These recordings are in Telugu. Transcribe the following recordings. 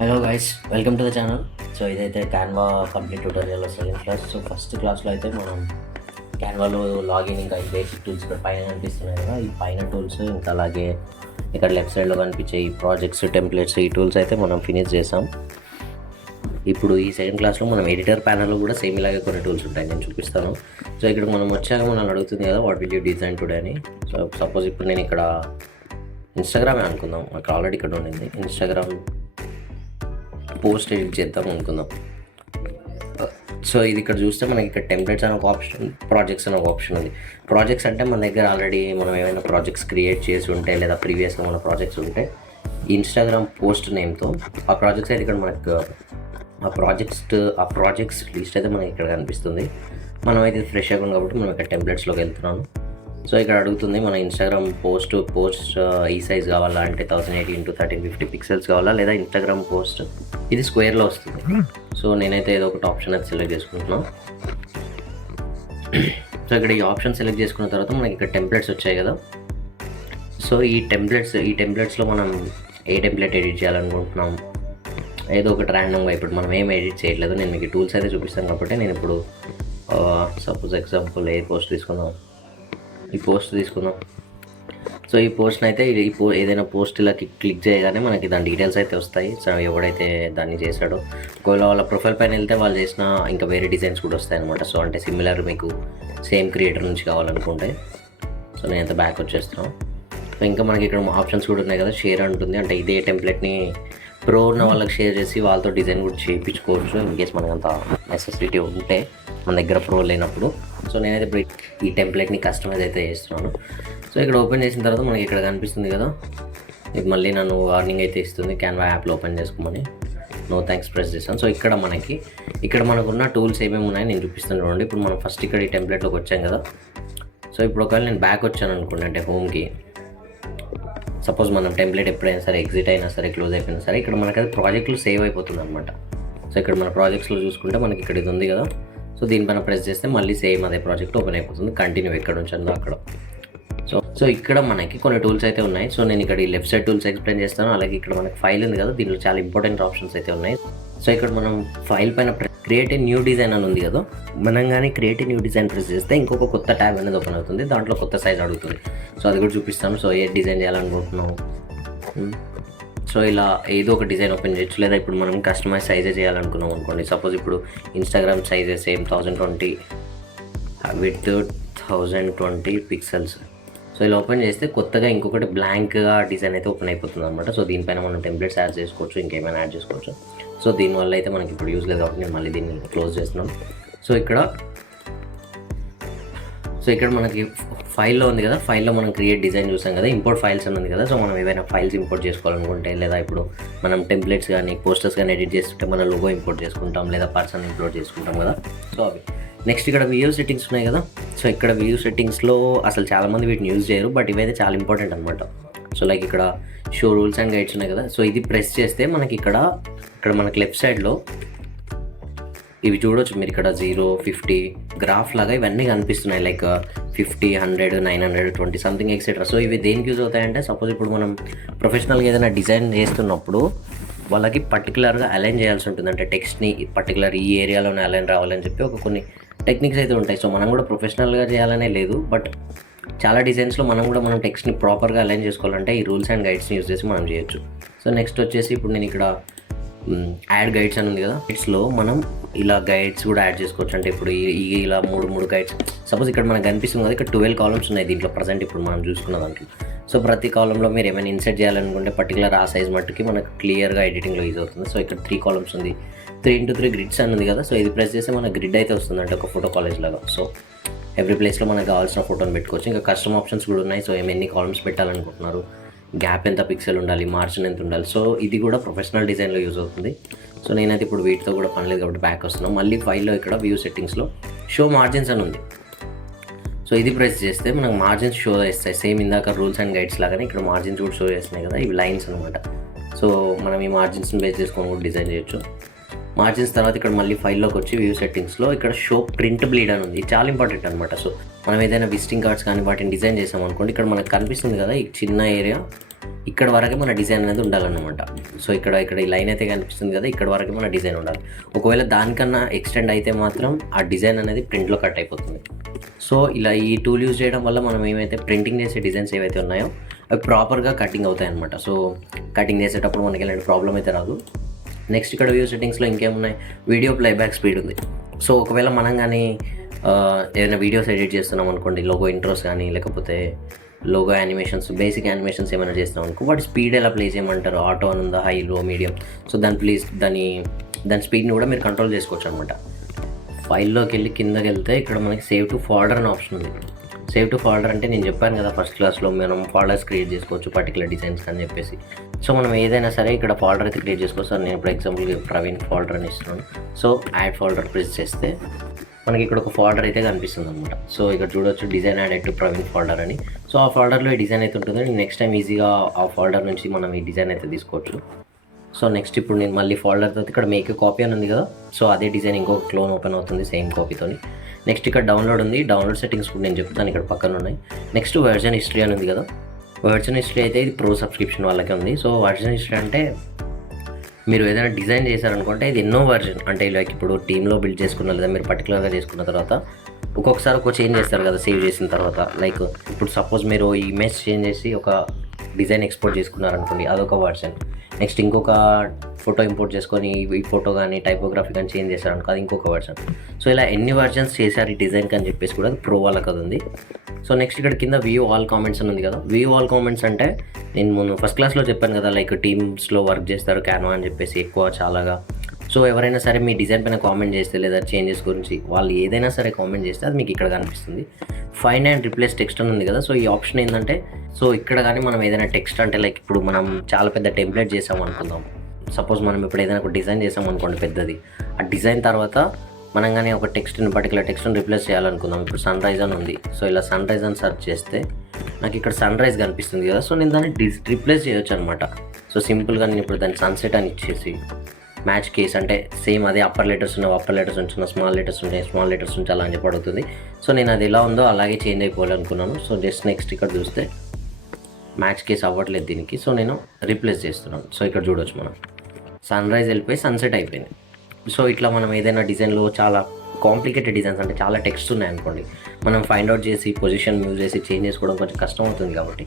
Hello guys, welcome to the channel. So ఇదైతే Canva complete tutorial second class. So first క్లాస్లో అయితే మనం క్యాన్వాలో లాగిన్ ఇంకా బేసిక్ టూల్స్ ఇక్కడ పైన కనిపిస్తున్నాయి కదా, ఈ పైన టూల్స్ ఇంకా అలాగే ఇక్కడ లెఫ్ట్ సైడ్లో కనిపించే ఈ ప్రాజెక్ట్స్, టెంప్లెట్స్, ఈ టూల్స్ అయితే మనం ఫినిష్ చేసాం. ఇప్పుడు ఈ సెకండ్ క్లాస్లో మనం ఎడిటర్ ప్యానల్లో కూడా సేమ్ ఇలాగే కొన్ని టూల్స్ ఉంటాయి, నేను చూపిస్తాను. సో ఇక్కడ మనం వచ్చాక మనం అడుగుతుంది కదా what will you design today అని. సో సపోజ్ ఇప్పుడు నేను ఇక్కడ ఇన్స్టాగ్రామే అనుకుందాం, నాకు ఆల్రెడీ ఇక్కడ ఉండింది. ఇన్స్టాగ్రామ్ పోస్ట్ ఎడిట్ చేద్దాం అనుకుందాం. సో ఇది ఇక్కడ చూస్తే మనకి ఇక్కడ టెంప్లెట్స్ అని ఒక ఆప్షన్, ప్రాజెక్ట్స్ అని ఒక ఆప్షన్ ఉంది. ప్రాజెక్ట్స్ అంటే మన దగ్గర ఆల్రెడీ మనం ఏమైనా ప్రాజెక్ట్స్ క్రియేట్ చేసి ఉంటే లేదా ప్రీవియస్గా మన ప్రాజెక్ట్స్ ఉంటే ఇన్స్టాగ్రామ్ పోస్ట్ నేమ్తో ఆ ప్రాజెక్ట్స్ అయితే ఇక్కడ మనకు ఆ ప్రాజెక్ట్స్ లిస్ట్ అయితే మనకి ఇక్కడ కనిపిస్తుంది. మనం అయితే ఫ్రెష్ అయ్యాం కాబట్టి మనం ఇక్కడ టెంప్లెట్స్లోకి వెళ్తున్నాను. సో ఇక్కడ అడుగుతుంది మన ఇన్స్టాగ్రామ్ పోస్ట్ ఈ సైజ్ కావాలా అంటే 1080x1350 పిక్సెల్స్ కావాలా, లేదా ఇన్స్టాగ్రామ్ పోస్ట్ ఇది స్క్వేర్లో వస్తుంది. సో నేనైతే ఏదో ఒకటి ఆప్షన్ అయితే సెలెక్ట్ చేసుకుంటున్నాను. సో ఇక్కడ ఈ ఆప్షన్ సెలెక్ట్ చేసుకున్న తర్వాత మనకి ఇక్కడ టెంప్లెట్స్ వచ్చాయి కదా. సో ఈ టెంప్లెట్స్లో మనం ఏ టెంప్లెట్ ఎడిట్ చేయాలనుకుంటున్నాం, ఏదో ఒకటి ర్యాండమ్గా. ఇప్పుడు మనం ఏం ఎడిట్ చేయట్లేదు, నేను మీకు టూల్స్ అయితే చూపిస్తాను కాబట్టి నేను ఇప్పుడు సపోజ్ ఎగ్జాంపుల్ ఏ పోస్ట్ తీసుకుందాం, ఈ పోస్ట్ తీసుకుందాం. సో ఈ పోస్ట్ని అయితే ఏదైనా పోస్ట్ ఇలా క్లిక్ చేయగానే మనకి దాని డీటెయిల్స్ అయితే వస్తాయి. సో ఎవడైతే దాన్ని చేశాడో, ఒకవేళ వాళ్ళ ప్రొఫైల్ పైన వెళ్తే వాళ్ళు చేసిన ఇంకా వేరే డిజైన్స్ కూడా వస్తాయి అనమాట. సో అంటే సిమిలర్ మీకు సేమ్ క్రియేటర్ నుంచి కావాలనుకుంటే. సో నేనైతే బ్యాక్ వచ్చేస్తున్నాను. సో ఇంకా మనకి ఇక్కడ ఆప్షన్స్ కూడా ఉన్నాయి కదా, షేర్ అంటుంది, అంటే ఇదే టెంప్లెట్ని ప్రో ఉన్న వాళ్ళకి షేర్ చేసి వాళ్ళతో డిజైన్ కూడా చేయించుకోవచ్చు ఇన్కేస్ మనకు అంత నెసెసిటీ ఉంటే మన దగ్గర ప్రో లేనప్పుడు. సో నేనైతే ఇప్పుడు ఈ టెంప్లెట్ని కస్టమైజ్ అయితే చేస్తున్నాను. సో ఇక్కడ ఓపెన్ చేసిన తర్వాత మనకి ఇక్కడ కనిపిస్తుంది కదా, ఇది మళ్ళీ నన్ను వార్నింగ్ అయితే ఇస్తుంది, క్యాన్వా యాప్లో ఓపెన్ చేసుకోమని. నో థ్యాంక్స్ ప్రెస్ చేస్తాను. సో ఇక్కడ మనకున్న టూల్స్ ఏమేమి ఉన్నాయో నేను చూపిస్తాను చూడండి. ఇప్పుడు మనం ఫస్ట్ ఇక్కడ ఈ టెంప్లెట్లోకి వచ్చాం కదా. సో ఇప్పుడు ఒకవేళ నేను బ్యాక్ వచ్చాను అనుకోండి, అంటే హోమ్కి, సపోజ్ మనం టెంప్లెట్ ఎప్పుడైనా సరే ఎగ్జిట్ అయినా సరే క్లోజ్ అయిపోయినా సరే ఇక్కడ మనకి అది ప్రాజెక్ట్లో సేవ్ అయిపోతుంది అనమాట. సో ఇక్కడ మన ప్రాజెక్ట్స్లో చూసుకుంటే మనకి ఇక్కడ ఇది ఉంది కదా. సో దీనిపైన ప్రెస్ చేస్తే మళ్ళీ సేమ్ అదే ప్రాజెక్ట్ ఓపెన్ అయిపోతుంది, కంటిన్యూ ఎక్కడ ఉంటుందో అక్కడ. సో ఇక్కడ మనకి కొన్ని టూల్స్ అయితే ఉన్నాయి. సో నేను ఇక్కడ ఈ లెఫ్ట్ సైడ్ టూల్స్ ఎక్స్ప్లెయిన్ చేస్తాను. అలాగే ఇక్కడ మనకి ఫైల్ ఉంది కదా, దీంట్లో చాలా ఇంపార్టెంట్ ఆప్షన్స్ అయితే ఉన్నాయి. సో ఇక్కడ మనం ఫైల్ పైన క్రియేట్ ఏ న్యూ డిజైన్ అని ఉంది కదా, మనం కానీ create a new design press చేస్తే ఇంకొక కొత్త ట్యాబ్ అనేది ఓపెన్ అవుతుంది, దాంట్లో కొత్త సైజ్ అడుగుతుంది. సో అది కూడా చూపిస్తాను. సో ఏ డిజైన్ చేయాలనుకుంటున్నాము, సో ఇలా ఏదో ఒక డిజైన్ ఓపెన్ చేయొచ్చు. లేదా ఇప్పుడు మనం కస్టమైజ్ సైజే చేయాలనుకున్నాం అనుకోండి. సపోజ్ ఇప్పుడు ఇన్స్టాగ్రామ్ సైజే సేమ్ 1020 విత్ 1020 పిక్సెల్స్. సో ఇలా ఓపెన్ చేస్తే కొత్తగా ఇంకొకటి బ్లాంక్గా డిజైన్ అయితే ఓపెన్ అయిపోతుంది అనమాట. సో దీనిపైన మనం టెంప్లెట్స్ యాడ్ చేసుకోవచ్చు, ఇంకేమైనా యాడ్ చేసుకోవచ్చు. సో దీనివల్ల అయితే మనకి ఇప్పుడు యూజ్ లేదు కాబట్టి నేను మళ్ళీ దీన్ని క్లోజ్ చేస్తున్నాను. సో ఇక్కడ మనకి ఫైల్లో ఉంది కదా, ఫైల్లో మనం క్రియేట్ డిజైన్ చూసాం కదా, ఇంపోర్ట్ ఫైల్స్ అని ఉంది కదా. సో మనం ఏవైనా ఫైల్స్ ఇంపోర్ట్ చేసుకోవాలనుకుంటే, లేదా ఇప్పుడు మనం టెంప్లెట్స్ కానీ పోస్టర్స్ కానీ ఎడిట్ చేస్తుంటే మన లోగో ఇంపోర్ట్ చేసుకుంటాం, లేదా పర్సన్ ఇంపోర్ట్ చేసుకుంటాం కదా. సో అవి నెక్స్ట్ ఇక్కడ వ్యూ సెట్టింగ్స్ ఉన్నాయి కదా. సో ఇక్కడ వ్యూ సెట్టింగ్స్లో అసలు చాలామంది వీటిని యూజ్ చేయరు, బట్ ఇవైతే చాలా ఇంపార్టెంట్ అనమాట. సో లైక్ ఇక్కడ షో రూల్స్ అండ్ గైడ్స్ ఉన్నాయి కదా. సో ఇది ప్రెస్ చేస్తే మనకి ఇక్కడ మనకి లెఫ్ట్ సైడ్లో ఇవి చూడవచ్చు మీరు. ఇక్కడ 0, 50 గ్రాఫ్ లాగా ఇవన్నీ కనిపిస్తున్నాయి, లైక్ 50, 100, 920 సంథింగ్ ఎక్సెట్రా. సో ఇవి దేనికి యూజ్ అవుతాయంటే, సపోజ్ ఇప్పుడు మనం ప్రొఫెషనల్గా ఏదైనా డిజైన్ చేస్తున్నప్పుడు వాళ్ళకి పర్టికులర్గా అలైన్ చేయాల్సి ఉంటుంది, అంటే టెక్స్ట్ని పర్టికులర్ ఈ ఏరియాలోనే అలైన్ రావాలని చెప్పి కొన్ని టెక్నిక్స్ అయితే ఉంటాయి. సో మనం కూడా ప్రొఫెషనల్గా చేయాలనే లేదు, బట్ చాలా డిజైన్స్లో మనం టెక్స్ట్ని ప్రాపర్గా అలైన్ చేసుకోవాలంటే ఈ రూల్స్ అండ్ గైడ్స్ని యూజ్ చేసి మనం చేయొచ్చు. సో నెక్స్ట్ వచ్చేసి ఇప్పుడు నేను ఇక్కడ యాడ్ గైడ్స్ అని ఉంది కదా, గైడ్స్లో మనం ఇలా గైడ్స్ కూడా యాడ్ చేసుకోవచ్చు. అంటే ఇప్పుడు ఇలా మూడు గైడ్స్, సపోజ్ ఇక్కడ మనకు కనిపిస్తుంది కదా, ఇక్కడ 12 కాలమ్స్ ఉన్నాయి దీంట్లో ప్రజెంట్ ఇప్పుడు మనం చూసుకున్న దాంట్లో. సో ప్రతి కాలంలో మీరు ఏమైనా ఇన్సర్ట్ చేయాలనుకుంటే పర్టికులర్ ఆ సైజ్ మట్టుకి మనకు క్లియర్గా ఎడిటింగ్లో యూజ్ అవుతుంది. సో ఇక్కడ 3 కాలమ్స్ ఉంది, 3x3 గ్రిడ్స్ అని ఉంది కదా. సో ఇది ప్రెస్ చేస్తే మనకు గ్రిడ్ అయితే వస్తుంది, అంటే ఒక ఫోటో కాలేజ్ లాగా. సో ఎవ్రీ ప్లేస్లో మనకు కావాల్సిన ఫోటోని పెట్టుకోవచ్చు. ఇంకా కస్టమ్ ఆప్షన్స్ కూడా ఉన్నాయి. సో ఎన్ని కాలమ్స్ పెట్టాలనుకుంటున్నారు, గ్యాప్ ఎంత పిక్సెల్ ఉండాలి, మార్జిన్ ఎంత ఉండాలి. సో ఇది కూడా ప్రొఫెషనల్ డిజైన్లో యూజ్ అవుతుంది. సో నేనైతే ఇప్పుడు వీటితో కూడా పని లేదు కాబట్టి బ్యాక్ వస్తున్నాను. మళ్ళీ ఫైల్లో ఇక్కడ వ్యూ సెట్టింగ్స్లో షో మార్జిన్స్ అని ఉంది. సో ఇది ప్రెస్ చేస్తే మనకు మార్జిన్స్ షో చేస్తాయి, సేమ్ ఇందాక రూల్స్ అండ్ గైడ్స్ లాగానే ఇక్కడ మార్జిన్స్ కూడా షో చేస్తున్నాయి కదా, ఇవి లైన్స్ అనమాట. సో మనం ఈ మార్జిన్స్ని బేస్ చేసుకొని కూడా డిజైన్ చేయొచ్చు. మార్జిన్స్ తర్వాత ఇక్కడ మళ్ళీ ఫైల్లోకి వచ్చి వ్యూ సెట్టింగ్స్లో ఇక్కడ షో ప్రింట్ బ్లీడ్ అని ఉంది, ఇది చాలా ఇంపార్టెంట్ అనమాట. సో మనం ఏదైనా విజిటింగ్ కార్డ్స్ కానీ వాటిని డిజైన్ చేసాం అనుకోండి, ఇక్కడ మనకు కనిపిస్తుంది కదా ఈ చిన్న ఏరియా, ఇక్కడ వరకే మన డిజైన్ అనేది ఉండాలన్నమాట. సో ఇక్కడ ఈ లైన్ అయితే కనిపిస్తుంది కదా, ఇక్కడ వరకే మన డిజైన్ ఉండాలి. ఒకవేళ దానికన్నా ఎక్స్టెండ్ అయితే మాత్రం ఆ డిజైన్ అనేది ప్రింట్లో కట్ అయిపోతుంది. సో ఇలా ఈ టూల్ యూజ్ చేయడం వల్ల మనం ఏమైతే ప్రింటింగ్ చేసే డిజైన్స్ ఏవైతే ఉన్నాయో అవి ప్రాపర్గా కటింగ్ అవుతాయి అన్నమాట. సో కటింగ్ చేసేటప్పుడు మనకి ఎలాంటి ప్రాబ్లం అయితే రాదు. నెక్స్ట్ ఇక్కడ వ్యూ సెట్టింగ్స్లో ఇంకేమున్నాయి, వీడియో ప్లేబ్యాక్ స్పీడ్ ఉంది. సో ఒకవేళ మనం కానీ ఏదైనా వీడియోస్ ఎడిట్ చేస్తున్నాం అనుకోండి, లోగో ఇంట్రోస్ కానీ లేకపోతే లోగో యానిమేషన్స్, బేసిక్ యానిమేషన్స్ ఏమైనా చేస్తున్నాం అనుకో, వాటి స్పీడ్ ఎలా ప్లే చేయమంటారు, ఆటో అని ఉందా, హై, లో, మీడియం. సో దాని స్పీడ్ని కూడా మీరు కంట్రోల్ చేసుకోవచ్చు అనమాట. ఫైల్లోకి వెళ్ళి కిందకి వెళ్తే ఇక్కడ మనకి సేవ్ టు ఫోల్డర్ అనే ఆప్షన్ ఉంది. సేవ్ టు ఫోల్డర్ అంటే నేను చెప్పాను కదా ఫస్ట్ క్లాస్లో, మనం ఫోల్డర్స్ క్రియేట్ చేసుకోవచ్చు పర్టికులర్ డిజైన్స్ అని చెప్పేసి. సో మనం ఏదైనా సరే ఇక్కడ ఫోల్డర్ అయితే క్రియేట్ చేసుకోవచ్చు. నేను ఇప్పుడు ఎగ్జాంపుల్గా ప్రవీణ్ ఫోల్డర్ అని ఇస్తున్నాను. సో యాడ్ ఫోల్డర్ ప్రెస్ చేస్తే మనకి ఇక్కడ ఒక ఫోల్డర్ అయితే కనిపిస్తుంది అనమాట. సో ఇక్కడ చూడవచ్చు design add to Praveen folder అని. సో ఆ ఫోల్డర్లో ఈ డిజైన్ అయితే ఉంటుంది. నెక్స్ట్ టైం ఈజీగా ఆ ఫోల్డర్ నుంచి మనం ఈ డిజైన్ అయితే తీసుకోవచ్చు. సో నెక్స్ట్ ఇప్పుడు నేను మళ్ళీ ఫోల్డర్ తర్వాత ఇక్కడ మేక్ కాపీ అని ఉంది కదా, సో అదే డిజైన్ ఇంకొక క్లోన్ ఓపెన్ అవుతుంది సేమ్ కాపీతోని. నెక్స్ట్ ఇక్కడ డౌన్లోడ్ ఉంది, డౌన్లోడ్ సెట్టింగ్స్ కూడా నేను చెప్తాను ఇక్కడ పక్కన ఉన్నాయి. నెక్స్ట్ వర్జన్ హిస్టరీ అని ఉంది కదా, వర్జన్ హిస్టరీ అయితే ఇది ప్రో సబ్స్క్రిప్షన్ వాళ్ళకే ఉంది. సో వర్జన్ హిస్టరీ అంటే మీరు ఏదైనా డిజైన్ చేశారనుకుంటే ఇది ఎన్నో వర్జన్, అంటే లైక్ ఇప్పుడు టీంలో బిల్డ్ చేసుకున్న లేదా మీరు పర్టికులర్గా చేసుకున్న తర్వాత ఒక్కొక్కసారి ఒక చేంజ్ చేస్తారు కదా సేవ్ చేసిన తర్వాత. లైక్ ఇప్పుడు సపోజ్ మీరు ఈ ఇమేజ్ చేంజ్ చేసి ఒక డిజైన్ ఎక్స్పోర్ట్ చేసుకున్నారనుకోండి, అదొక వర్జన్. నెక్స్ట్ ఇంకొక ఫోటో ఇంపోర్ట్ చేసుకొని ఈ ఫోటో కానీ టైపోగ్రఫీ కానీ చేంజ్ చేశారనుకో, అది ఇంకొక వర్జన్. సో ఇలా ఎన్ని వర్జన్స్ చేశారు ఈ డిజైన్కి అని చెప్పేసి కూడా అది ప్రో వాళ్ళకి అది ఉంది. సో నెక్స్ట్ ఇక్కడ కింద వ్యూ ఆల్ కామెంట్స్ అని ఉంది కదా, వ్యూ ఆల్ కామెంట్స్ అంటే నేను ముందు ఫస్ట్ క్లాస్లో చెప్పాను కదా, లైక్ టీమ్స్లో వర్క్ చేస్తారు క్యాన్వా అని చెప్పేసి ఎక్కువ చాలాగా. సో ఎవరైనా సరే మీ డిజైన్ పైన కామెంట్ చేస్తే లేదా చేంజెస్ గురించి వాళ్ళు ఏదైనా సరే కామెంట్ చేస్తే అది మీకు ఇక్కడ కనిపిస్తుంది. ఫైండ్ అండ్ రిప్లేస్ టెక్స్ట్ అని ఉంది కదా, సో ఈ ఆప్షన్ ఏంటంటే, సో ఇక్కడ కానీ మనం ఏదైనా టెక్స్ట్ అంటే లైక్ ఇప్పుడు మనం చాలా పెద్ద టెంప్లెట్ చేసాం అనుకుందాం. సపోజ్ మనం ఇప్పుడు ఏదైనా ఒక డిజైన్ చేసాం అనుకోండి పెద్దది, ఆ డిజైన్ తర్వాత మనం కానీ ఒక టెక్స్ట్ని పర్టికులర్ టెక్స్ట్ని రిప్లేస్ చేయాలనుకుందాం. ఇప్పుడు సన్ రైజ్ అని ఉంది, సో ఇలా సన్ రైజ్ అని సెర్చ్ చేస్తే నాకు ఇక్కడ సన్ రైజ్ కనిపిస్తుంది కదా, సో నేను దాన్ని రిప్లేస్ చేయొచ్చు అనమాట. సో సింపుల్గా నేను ఇప్పుడు దాన్ని సన్సెట్ అని ఇచ్చేసి మ్యాచ్ కేస్ అంటే సేమ్ అదే అప్పర్ లెటర్స్ ఉన్న అప్పర్ లెటర్స్ ఉంచిన స్మాల్ లెటర్స్ ఉంటాయి, స్మాల్ లెటర్స్ ఉంచాలి అని చెప్పి అడుగుతుంది. సో నేను అది ఎలా ఉందో అలాగే చేంజ్ అయిపోవాలనుకున్నాను. సో జస్ట్ నెక్స్ట్ ఇక్కడ చూస్తే మ్యాచ్ కేస్ అవ్వట్లేదు దీనికి, సో నేను రీప్లేస్ చేస్తున్నాను. సో ఇక్కడ చూడవచ్చు మనం సన్ రైజ్ వెళ్ళిపోయి సన్సెట్ అయిపోయింది. సో ఇట్లా మనం ఏదైనా డిజైన్లో చాలా కాంప్లికేటెడ్ డిజైన్స్ అంటే చాలా టెక్స్ట్ ఉన్నాయి అనుకోండి, మనం ఫైండ్ అవుట్ చేసి పొజిషన్ యూజ్ చేసి చేంజ్ చేసుకోవడం కొంచెం కష్టం అవుతుంది కాబట్టి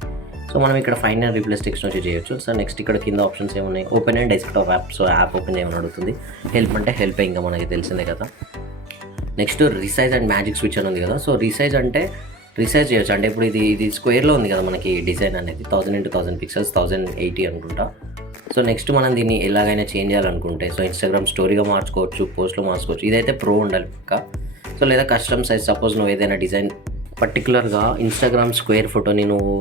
సో మనం ఇక్కడ ఫైండ్ అండ్ రీప్లేస్ టెక్స్ట్ నుంచి చేయొచ్చు. సో నెక్స్ట్ ఇక్కడ కింద ఆప్షన్స్ ఏమున్నాయి, open and desktop app. So app open చేయమని అడుగుతుంది. హెల్ప్ అంటే హెల్ప్ ఇంకా మనకి తెలిసిందే కదా. Next resize and magic switch అని ఉంది కదా, సో రీసైజ్ అంటే రీసైజ్ చేయొచ్చు. అంటే ఇప్పుడు ఇది స్క్వేర్లో ఉంది కదా మనకి డిజైన్ అనేది 1000 x 1000 పిక్సెల్స్ 1080 అనుకుంటా. సో నెక్స్ట్ మనం దీన్ని ఎలాగైనా చేంజ్ చేయాలనుకుంటే సో ఇన్స్టాగ్రామ్ స్టోరీగా మార్చుకోవచ్చు, పోస్ట్లో మార్చుకోవచ్చు. ఇదైతే ప్రో ఉండాలి పక్క. సో లేదా కస్టమ్ సైజ్, సపోజ్ నువ్వు ఏదైనా డిజైన్ పర్టికులర్గా ఇన్స్టాగ్రామ్ స్క్వేర్ ఫోటోని నువ్వు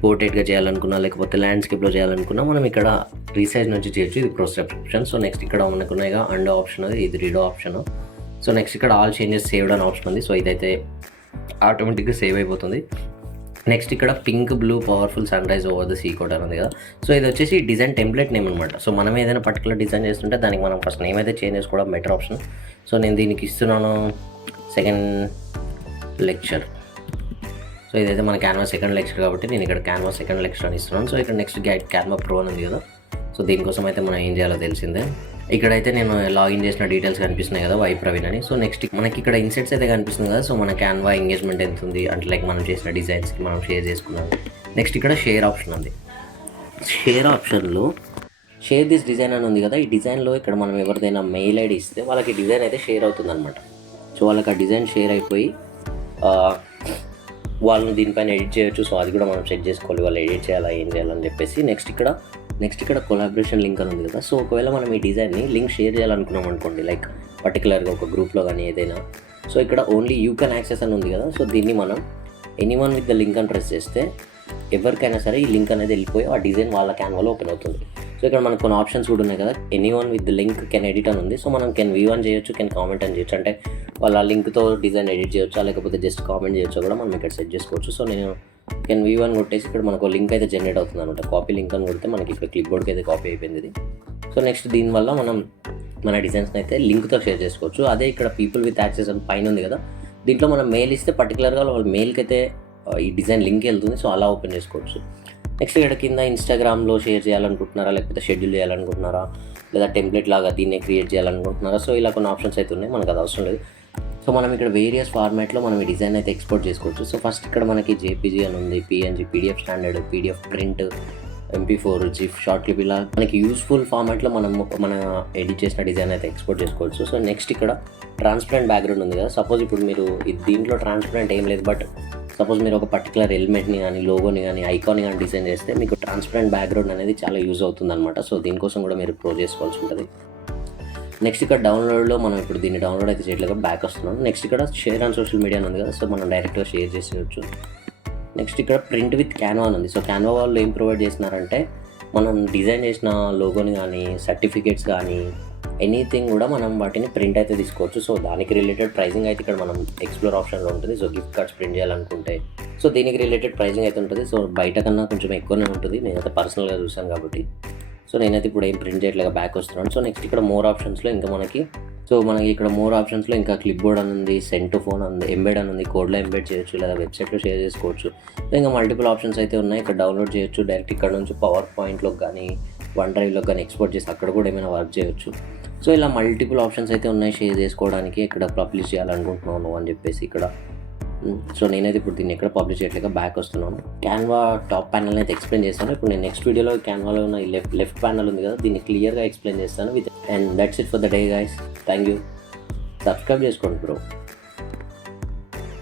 పోర్ట్రేట్గా చేయాలనుకున్నా లేకపోతే ల్యాండ్స్కేప్లో చేయాలనుకున్నా మనం ఇక్కడ రీసైజ్ నుంచి చేయొచ్చు. ఇది ప్రో సబ్స్క్రిప్షన్. సో నెక్స్ట్ ఇక్కడ మనకున్నాయిగా అండ్ ఆప్షన్, ఇది రీడో ఆప్షన్. సో నెక్స్ట్ ఇక్కడ ఆల్ చేంజెస్ సేవ్డ్ అని ఆప్షన్ ఉంది. సో ఇదైతే ఆటోమేటిక్గా సేవ్ అయిపోతుంది. నెక్స్ట్ ఇక్కడ pink blue powerful sunrise over the sea quote అని ఉంది కదా, సో ఇది వచ్చేసి డిజైన్ టెంప్లెట్ నేమ్ అనమాట. సో మనం ఏదైనా పర్టికులర్ డిజైన్ చేస్తుంటే దానికి మనం ఫస్ట్ నేమ్ అయితే చేంజ్ చేసుకోవడం బెటర్ ఆప్షన్. సో నేను దీనికి ఇస్తున్నాను సెకండ్ లెక్చర్. సో ఇదైతే మన క్యాన్వా సెకండ్ లెక్చర్ కాబట్టి నేను ఇక్కడ క్యాన్వా సెకండ్ లెక్చర్ అని ఇస్తున్నాను. సో ఇక్కడ నెక్స్ట్ గైడ్ క్యాన్వా ప్రో అని ఉంది కదా, సో దీనికోసం అయితే మనం ఏం చేయాలో తెలిసిందే. ఇక్కడైతే నేను లాగిన్ చేసిన డీటెయిల్స్ కనిపిస్తున్నాయి కదా, వై ప్రవీణ్ అని. సో నెక్స్ట్ మనకి ఇక్కడ ఇన్సెట్స్ అయితే కనిపిస్తుంది కదా, సో మన క్యాన్వా ఎంగేజ్మెంట్ ఎంత ఉంది అంటే లైక్ మనం చేసిన డిజైన్స్కి మనం షేర్ చేసుకున్నాం. నెక్స్ట్ ఇక్కడ షేర్ ఆప్షన్ ఉంది. షేర్ ఆప్షన్లో షేర్ దిస్ డిజైన్ అని ఉంది కదా, ఈ డిజైన్లో ఇక్కడ మనం ఎవరిదైనా మెయిల్ ఐడి ఇస్తే వాళ్ళకి డిజైన్ అయితే షేర్ అవుతుంది అనమాట. సో వాళ్ళకి ఆ డిజైన్ షేర్ అయిపోయి వాళ్ళని దీనిపైన ఎడిట్ చేయొచ్చు. సో అది కూడా మనం సెట్ చేసుకోవాలి, వాళ్ళు ఎడిట్ చేయాలా ఏం చేయాలని చెప్పేసి. నెక్స్ట్ ఇక్కడ కొలాబరేషన్ లింక్ అని ఉంది కదా, సో ఒకవేళ మనం ఈ డిజైన్ని లింక్ షేర్ చేయాలనుకున్నాం అనుకోండి, లైక్ పర్టికులర్గా ఒక గ్రూప్లో కానీ ఏదైనా, సో ఇక్కడ ఓన్లీ యూ కెన్ యాక్సెస్ అని ఉంది కదా, సో దీన్ని మనం ఎనీవన్ విత్ ద లింక్ అని ప్రెస్ చేస్తే ఎవరికైనా సరే ఈ లింక్ అనేది వెళ్ళిపోయి ఆ డిజైన్ వాళ్ళ క్యాన్వాలో ఓపెన్ అవుతుంది. సో ఇక్కడ మనకు కొన్ని ఆప్షన్స్ కూడా ఉన్నాయి కదా, anyone with the link can edit అని ఉంది. సో మనం కెన్ వ్యూ అని చేయొచ్చు, కెన్ కామెంట్ అని చేయొచ్చు, అంటే వాళ్ళ లింక్తో డిజైన్ ఎడిట్ చేయొచ్చా లేకపోతే జస్ట్ కామెంట్ చేయొచ్చో కూడా మనం ఇక్కడ సెట్ చేసుకోవచ్చు. సో నేను కెన్ వ్యూ అని కొట్టేసి ఇక్కడ మనకు లింక్ అయితే జనరేట్ అవుతుంది అనమాట. కాపీ లింక్ అని కొడితే మనకి ఇక్కడ క్లిప్ బోర్డ్కి అయితే కాపీ అయిపోయింది ఇది. సో నెక్స్ట్ దీనివల్ల మనం మన డిజైన్స్ని అయితే లింక్తో షేర్ చేసుకోవచ్చు. అదే ఇక్కడ పీపుల్ విత్ యాక్సెస్ అని పైన ఉంది కదా, దీంట్లో మనం మెయిల్ ఇస్తే పర్టికులర్గా వాళ్ళ మెయిల్కి అయితే ఈ డిజైన్ లింక్ వెళ్తుంది. సో అలా ఓపెన్ చేసుకోవచ్చు. నెక్స్ట్ ఇక్కడ కింద ఇన్స్టాగ్రామ్లో షేర్ చేయాలనుకుంటున్నారా, లేకపోతే షెడ్యూల్ చేయాలనుకుంటున్నారా, లేదా టెంప్లెట్ లాగా దీన్నే క్రియేట్ చేయాలనుకుంటున్నారా. సో ఇలా కొన్ని ఆప్షన్స్ అయితే ఉన్నాయి, మనకు అది అవసరం లేదు. సో మనం ఇక్కడ వేరియస్ ఫార్మాట్లో మనం ఈ డిజైన్ అయితే ఎక్స్పోర్ట్ చేసుకోవచ్చు. సో ఫస్ట్ ఇక్కడ మనకి జేపీజీ అని ఉంది, PNG, PDF standard, PDF print, MP4, GIF, short clip, ఇలా మనకి యూస్ఫుల్ ఫార్మాట్లో మన ఎడిట్ చేసిన డిజైన్ అయితే ఎక్స్పోర్ట్ చేసుకోవచ్చు. సో నెక్స్ట్ ఇక్కడ ట్రాన్స్పరెంట్ బ్యాక్గ్రౌండ్ ఉంది కదా. సపోజ్ ఇప్పుడు మీరు దీంట్లో ట్రాన్స్పరెంట్ ఏం లేదు, బట్ సపోజ్ మీరు ఒక పర్టికులర్ ఎలిమెంట్ని కానీ, లోగోని కానీ, ఐకాన్ని కానీ డిజైన్ చేస్తే మీకు ట్రాన్స్పరెంట్ బ్యాక్గ్రౌండ్ అనేది చాలా యూజ్ అవుతుంది అనమాట. సో దీనికోసం కూడా మీరు ప్రో చేసుకోవాల్సి ఉంటుంది. నెక్స్ట్ ఇక్కడ డౌన్లోడ్లో మనం ఇప్పుడు దీన్ని డౌన్లోడ్ అయితే చేయట్లేదు, బ్యాక్ వస్తున్నాం. నెక్స్ట్ ఇక్కడ షేర్ ఆన్ సోషల్ మీడియా ఉంది కదా. సో మనం డైరెక్ట్గా షేర్ చేసేయచ్చు. నెక్స్ట్ ఇక్కడ ప్రింట్ విత్ క్యాన్వా ఉంది. సో క్యాన్వా వాళ్ళు ఏం ప్రొవైడ్ చేస్తున్నారంటే, మనం డిజైన్ చేసిన లోగోని కానీ, సర్టిఫికేట్స్ కానీ, ఎనీథింగ్ కూడా మనం వాటిని ప్రింట్ అయితే తీసుకోవచ్చు. సో దానికి రిలేటెడ్ ప్రైజింగ్ అయితే ఇక్కడ మనం ఎక్స్ప్లోర్ ఆప్షన్లో ఉంటుంది. సో గిఫ్ట్ కార్డ్స్ ప్రింట్ చేయాలనుకుంటే సో దీనికి రిలేటెడ్ ప్రైజింగ్ అయితే ఉంటుంది. సో బయట కన్నా కొంచెం ఎక్కువనే ఉంటుంది, నేనైతే పర్సనల్గా చూసాను కాబట్టి. సో నేనైతే ఇప్పుడు ఏం ప్రింట్ చేయట్లేక బ్యాక్ వస్తున్నాను. సో నెక్స్ట్ ఇక్కడ మోర్ ఆప్షన్స్లో ఇంకా మనకి ఇక్కడ మోర్ ఆప్షన్స్లో ఇంకా క్లిప్ బోర్డ్ అని ఉంది, సెండ్ టు ఫోన్ ఉంది, ఎంబెడ్ అని ఉంది, కోడ్లో ఎంబెడ్ చేయొచ్చు, లేదా వెబ్సైట్లో షేర్ చేసుకోవచ్చు. సో ఇంకా మల్టిపుల్ ఆప్షన్స్ అయితే ఉన్నాయి. ఇక్కడ డౌన్లోడ్ చేయొచ్చు, డైరెక్ట్ ఇక్కడ నుంచి పవర్ పాయింట్లోకి కానీ, వన్ డ్రైవ్లోకి కానీ ఎక్స్పోర్ట్ చేసి అక్కడ కూడా ఏమైనా వర్క్ చేయొచ్చు. సో ఇలా మల్టిపుల్ ఆప్షన్స్ అయితే ఉన్నాయి షేర్ చేసుకోవడానికి. ఇక్కడ పబ్లిష్ చేయాలనుకుంటున్నాను అని చెప్పేసి ఇక్కడ. సో నేనైతే ఇప్పుడు దీన్ని ఎక్కడ పబ్లిష్ చేయట్లేక బ్యాక్ వస్తున్నాను. క్యాన్వా టాప్ ప్యానల్ అయితే ఎక్స్ప్లెయిన్ చేస్తాను. ఇప్పుడు నేను నెక్స్ట్ వీడియోలో క్యాన్వాలో ఉన్న ఈ లెఫ్ట్ ప్యానల్ ఉంది కదా, దీన్ని క్లియర్గా ఎక్స్ప్లెయిన్ చేస్తాను. And that's it for the day guys. Thank you. Subscribe చేసుకోండి బ్రో.